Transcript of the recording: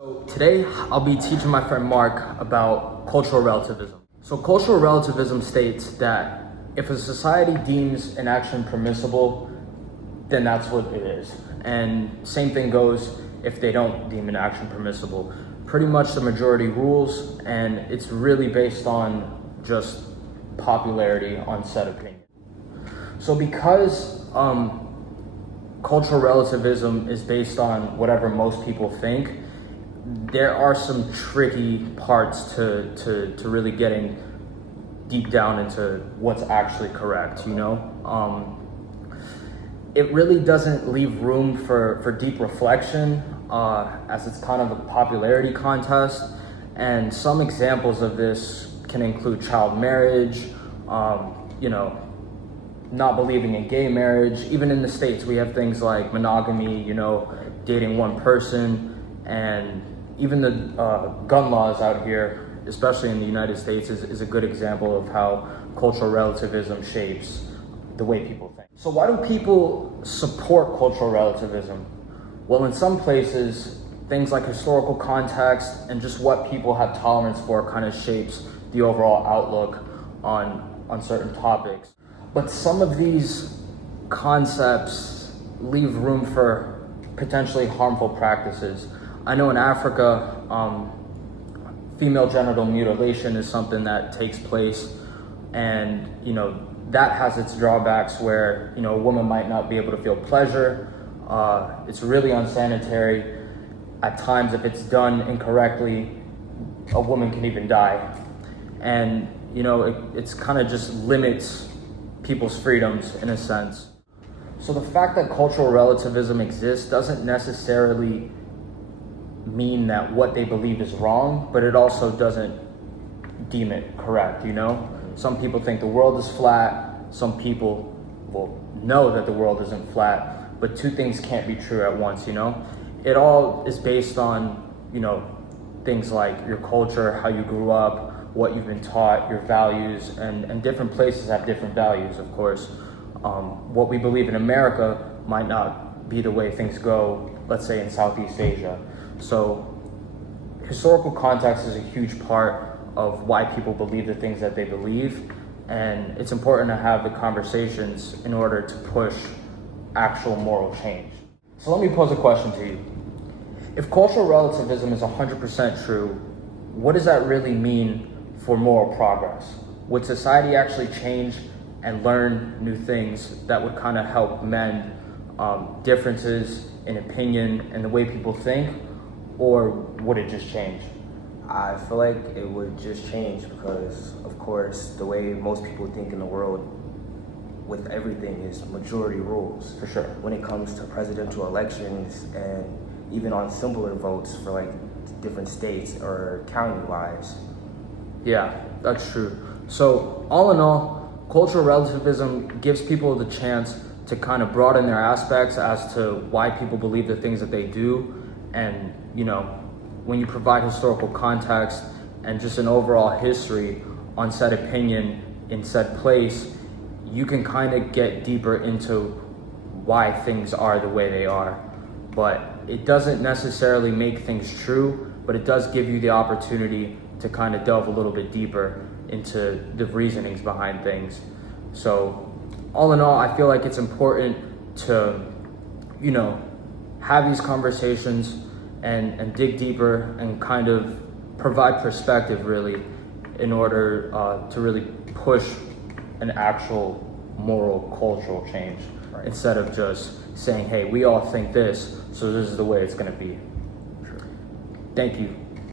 So today I'll be teaching my friend Mark about cultural relativism. So cultural relativism states that if a society deems an action permissible, then that's what it is. And same thing goes if they don't deem an action permissible. Pretty much the majority rules, and it's really based on just popularity on said opinion. So because cultural relativism is based on whatever most people think, there are some tricky parts to really getting deep down into what's actually correct, you know? It really doesn't leave room for deep reflection, as it's kind of a popularity contest. And some examples of this can include child marriage, not believing in gay marriage. Even in the States, we have things like monogamy, dating one person, and even the gun laws out here, especially in the United States, is a good example of how cultural relativism shapes the way people think. So why do people support cultural relativism? Well, in some places, things like historical context and just what people have tolerance for kind of shapes the overall outlook on certain topics. But some of these concepts leave room for potentially harmful practices. I know in Africa, female genital mutilation is something that takes place, and that has its drawbacks where a woman might not be able to feel pleasure. It's really unsanitary. At times, if it's done incorrectly, a woman can even die. And it's kind of just limits people's freedoms in a sense. So the fact that cultural relativism exists doesn't necessarily mean that what they believe is wrong, but it also doesn't deem it correct, Some people think the world is flat. Some people know that the world isn't flat, but two things can't be true at once, It all is based on, things like your culture, how you grew up, what you've been taught, your values, and different places have different values, of course. What we believe in America might not be the way things go, let's say in Southeast Asia. So historical context is a huge part of why people believe the things that they believe, and it's important to have the conversations in order to push actual moral change. So let me pose a question to you. If cultural relativism is 100% true, what does that really mean for moral progress? Would society actually change and learn new things that would kind of help mend differences in opinion and the way people think, or would it just change? I feel like it would just change because, of course, the way most people think in the world with everything is majority rules. For sure. When it comes to presidential elections and even on simpler votes for like different states or county-wise. Yeah, that's true. So all in all, cultural relativism gives people the chance to kind of broaden their aspects as to why people believe the things that they do. And, when you provide historical context and just an overall history on said opinion in said place, you can kind of get deeper into why things are the way they are. But it doesn't necessarily make things true, but it does give you the opportunity to kind of delve a little bit deeper into the reasonings behind things. So all in all, I feel like it's important to, have these conversations and dig deeper and kind of provide perspective really in order to really push an actual moral cultural change, right, instead of just saying, hey, we all think this, so this is the way it's going to be. Sure. Thank you.